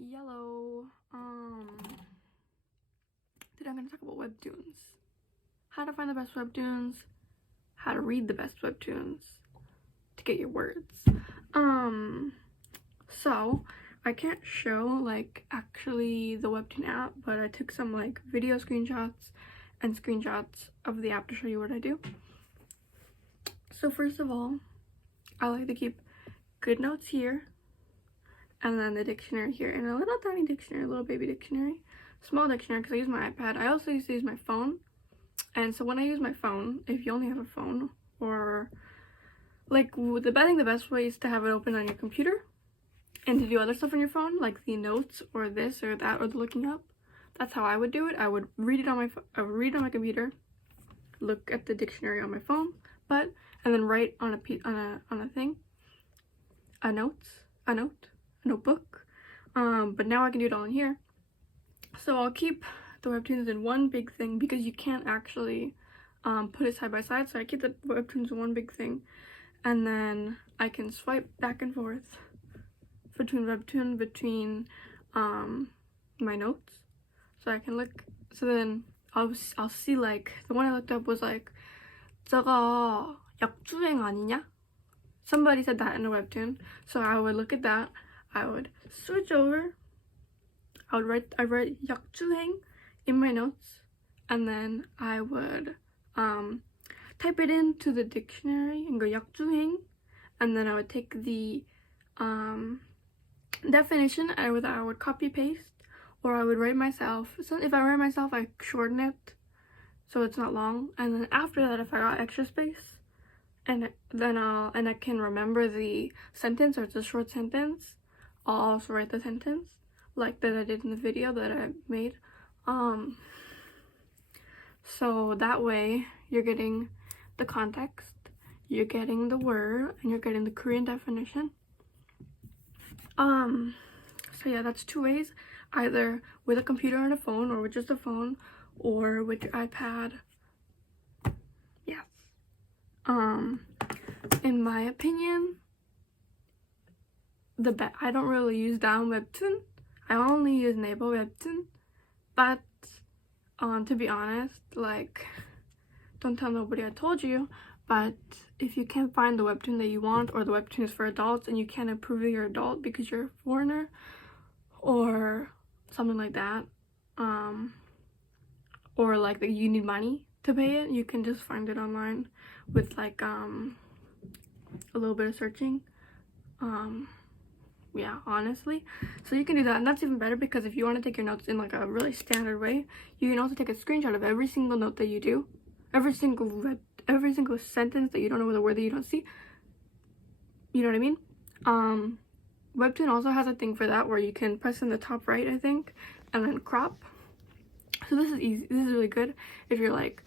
Yellow. Today I'm going to talk about webtoons. How to find the best webtoons, how to read the best webtoons to get your words. So I can't show like actually the webtoon app, but I took some like video screenshots and screenshots of the app to show you what I do. So first of all, I like to keep goodnotes here, and then the dictionary here, and a little tiny dictionary, a little baby dictionary, small dictionary because I use my iPad. I also used to use my phone, and so when I use my phone, if you only have a phone, or like the best way is to have it open on your computer and to do other stuff on your phone, like the notes or this or that or the looking up. That's how I would do it. I would read it on my computer, look at the dictionary on my phone, and then write on a notebook. But now I can do it all in here. So I'll keep the webtoons in one big thing because you can't actually put it side by side. So I keep the webtoons in one big thing, and then I can swipe back and forth between my notes. So I can look. So then I'll see, like the one I looked up was like, 저거 역주행 아니냐? Somebody said that in a webtoon. So I would look at that. I would switch over. I write 역주행 in my notes, and then I would type it into the dictionary and go 역주행, and then I would take the definition. I would copy paste, or I would write myself. So if I write myself, I shorten it so it's not long, and then after that, if I got extra space, and I can remember the sentence, or it's a short sentence, I'll also write the sentence like that I did in the video that I made. So that way you're getting the context, you're getting the word, and you're getting the Korean definition. So yeah, that's two ways, either with a computer and a phone, or with just a phone, or with your iPad. Yes. In my opinion, I don't really use down webtoon. I only use naver webtoon. But to be honest, like, don't tell nobody I told you, but if you can't find the webtoon that you want, or the webtoon is for adults and you can't approve that you're adult because you're a foreigner or something like that, or like that you need money to pay it, you can just find it online with like a little bit of searching. Yeah, honestly, so you can do that, and that's even better because if you want to take your notes in like a really standard way, you can also take a screenshot of every single note that you do, every single sentence that you don't know, the word that you don't see, you know what I mean. Webtoon also has a thing for that where you can press in the top right, I think, and then crop. So this is easy. This is really good if you're like,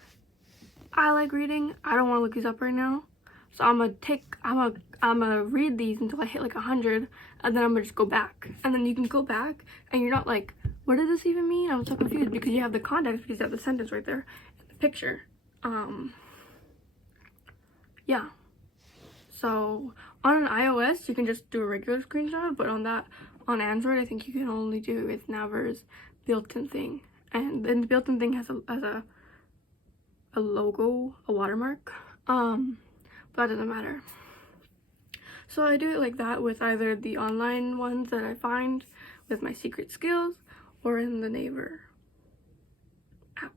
I like reading, I don't want to look these up right now, so I'm gonna read these until I hit like 100, and then I'm gonna just go back, and then you can go back and you're not like, what does this even mean? I'm so confused, because you have the context, because you have the sentence right there in the picture. Yeah, so on an iOS you can just do a regular screenshot, but on Android I think you can only do it with Naver's built-in thing, and then the built-in thing has a logo, a watermark, but that doesn't matter. So I do it like that with either the online ones that I find with my secret skills, or in the naver app.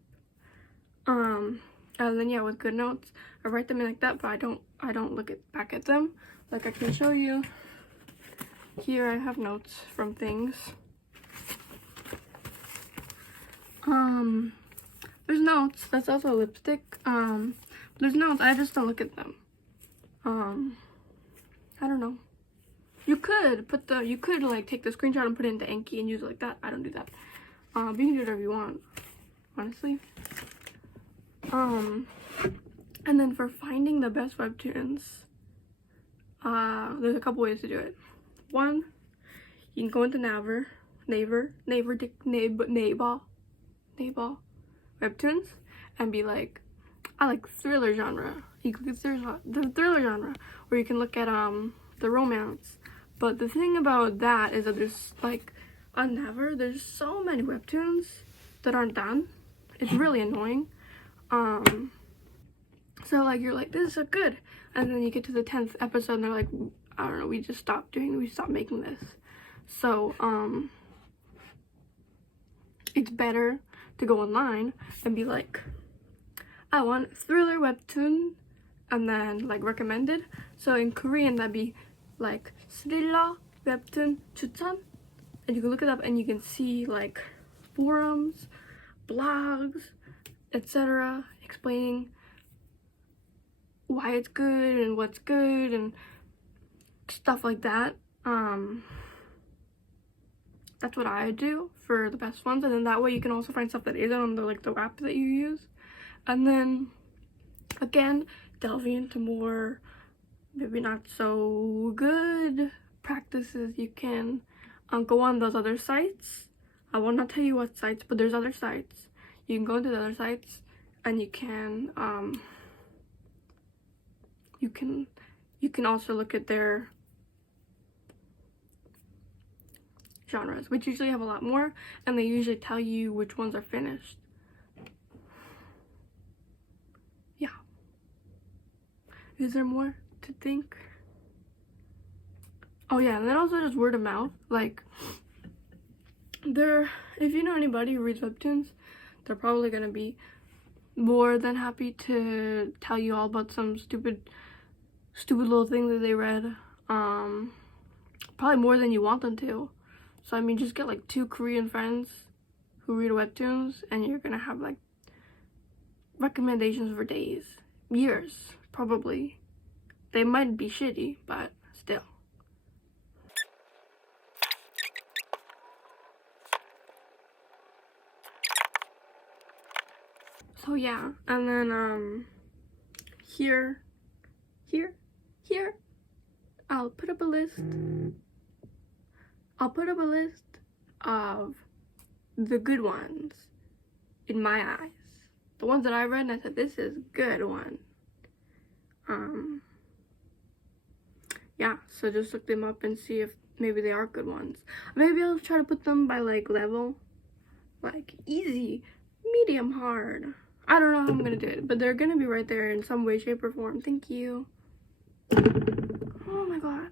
And then yeah, with goodnotes, I write them in like that, but I don't look back at them. Like I can show you here, I have notes from things. There's notes, that's also a lipstick. There's notes, I just don't look at them. I don't know. You could like take the screenshot and put it into Anki and use it like that. I don't do that. You can do whatever you want, honestly. And then for finding the best webtoons, there's a couple ways to do it. One, you can go into naver webtoons and be like, I like thriller genre. You can consider the thriller genre, or you can look at the romance. But the thing about that is that there's like on Naver, there's so many webtoons that aren't done. It's really annoying. So like you're like, this is good, and then you get to the 10th episode and they're like, I don't know, we stopped making this. So it's better to go online and be like, I want thriller webtoon, and then like recommended. So in Korean that'd be like thriller webtoon 추천, and you can look it up and you can see like forums, blogs, etc. explaining why it's good and what's good and stuff like that. That's what I do for the best ones, and then that way you can also find stuff that isn't on the app that you use. And then again, delving into more maybe not so good practices, you can go on those other sites. I will not tell you what sites, but there's other sites. You can go into the other sites and you can also look at their genres, which usually have a lot more, and they usually tell you which ones are finished. Yeah. Is there more to think? Oh yeah, and then also just word of mouth. Like, if you know anybody who reads webtoons, they're probably gonna be more than happy to tell you all about some stupid little thing that they read. Probably more than you want them to. So I mean, just get like 2 Korean friends who read webtoons, and you're gonna have like recommendations for days, years, probably. They might be shitty, but still. So yeah, and then here, I'll put up a list of the good ones in my eyes. The ones that I read and I said, this is a good one. Yeah, so just look them up and see if maybe they are good ones. Maybe I'll try to put them by like level, like easy, medium, hard. I don't know how I'm gonna do it, but they're gonna be right there in some way, shape, or form. Thank you. Oh my god.